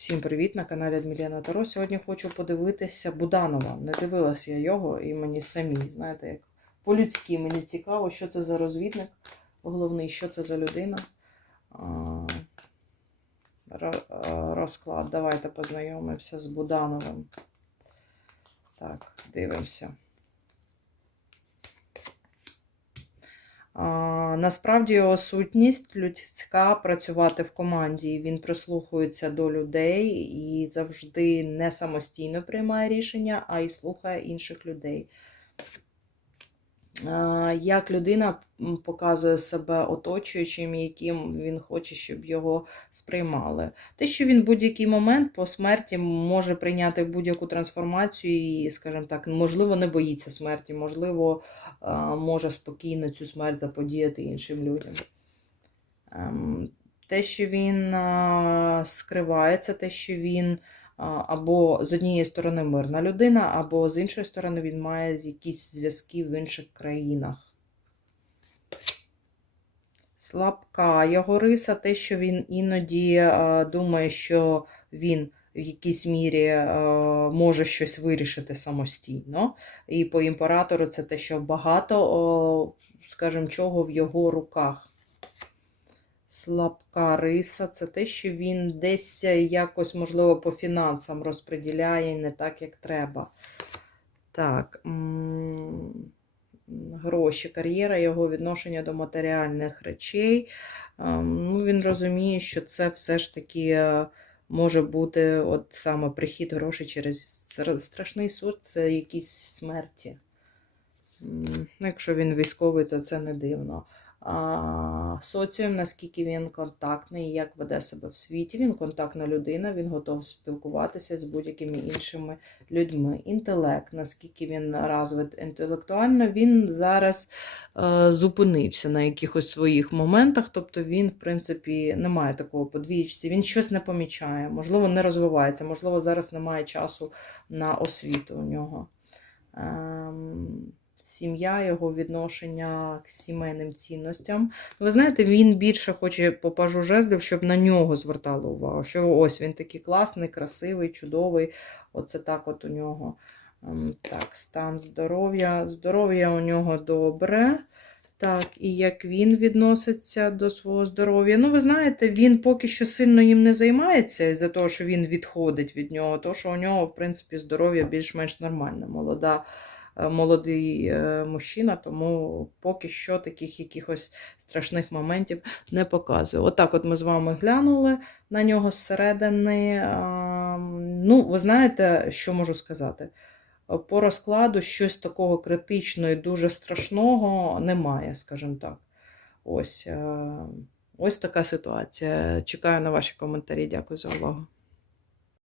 Всім привіт на каналі Адміліана Таро. Сьогодні хочу подивитися Буданова. Не дивилася я його і мені самі, знаєте, як по-людськи мені цікаво, що це за розвідник головний, що це за людина. Розклад. Давайте познайомимося з Будановим. Так, дивимося. Насправді його сутність людська працювати в команді. Він прислухується до людей і завжди не самостійно приймає рішення, а й слухає інших людей. Як людина показує себе оточуючим, яким він хоче, щоб його сприймали. Те, що він в будь-який момент по смерті може прийняти будь-яку трансформацію і, скажімо так, можливо, не боїться смерті, можливо, може спокійно цю смерть заподіяти іншим людям. Ем, Те, що він скривається, те, що він або з однієї сторони мирна людина, або з іншої сторони він має якісь зв'язки в інших країнах. Слабка його риса, те, що він іноді е, думає, що він в якійсь мірі е, може щось вирішити самостійно. І по імператору це те, що багато, скажімо, чого в його руках. Слабка риса це те, що він десь якось, можливо, по фінансам розподіляє не так, як треба. Так. Гроші, кар'єра, його відношення до матеріальних речей. Ем, Ну, він розуміє, що це все ж таки е, може бути от саме прихід грошей через страшний суд, це якісь смерті. Ну, Якщо він військовий, то це не дивно. Соціум, наскільки він контактний, як веде себе в світі. Він контактна людина, він готов спілкуватися з будь-якими іншими людьми. Інтелект, наскільки він розвит інтелектуально, він зараз е, зупинився на якихось своїх моментах. Тобто він, в принципі, не має такого подвійчості, він щось не помічає, можливо, не розвивається, можливо, зараз немає часу на освіту у нього. Ем, Сім'я, його відношення к сімейним цінностям. Ви знаєте, він більше хоче по пажу жезлів, щоб на нього звертали увагу. Що ось він такий класний, красивий, чудовий. Оце так от у нього. Ем, Так, стан здоров'я. Здоров'я у нього добре. Так, і як він відноситься до свого здоров'я. Ну, ви знаєте, він поки що сильно їм не займається із-за того, що він відходить від нього, то що у нього, в принципі, здоров'я більш-менш нормальне. Молода, молодий е, мужчина, тому поки що таких якихось страшних моментів не показує. Отак, от ми з вами глянули на нього зсередини. Ну, ви знаєте, що можу сказати? По розкладу щось такого критичного і дуже страшного немає, скажімо так. Ось, е, ось така ситуація. Чекаю на ваші коментарі. Дякую за увагу.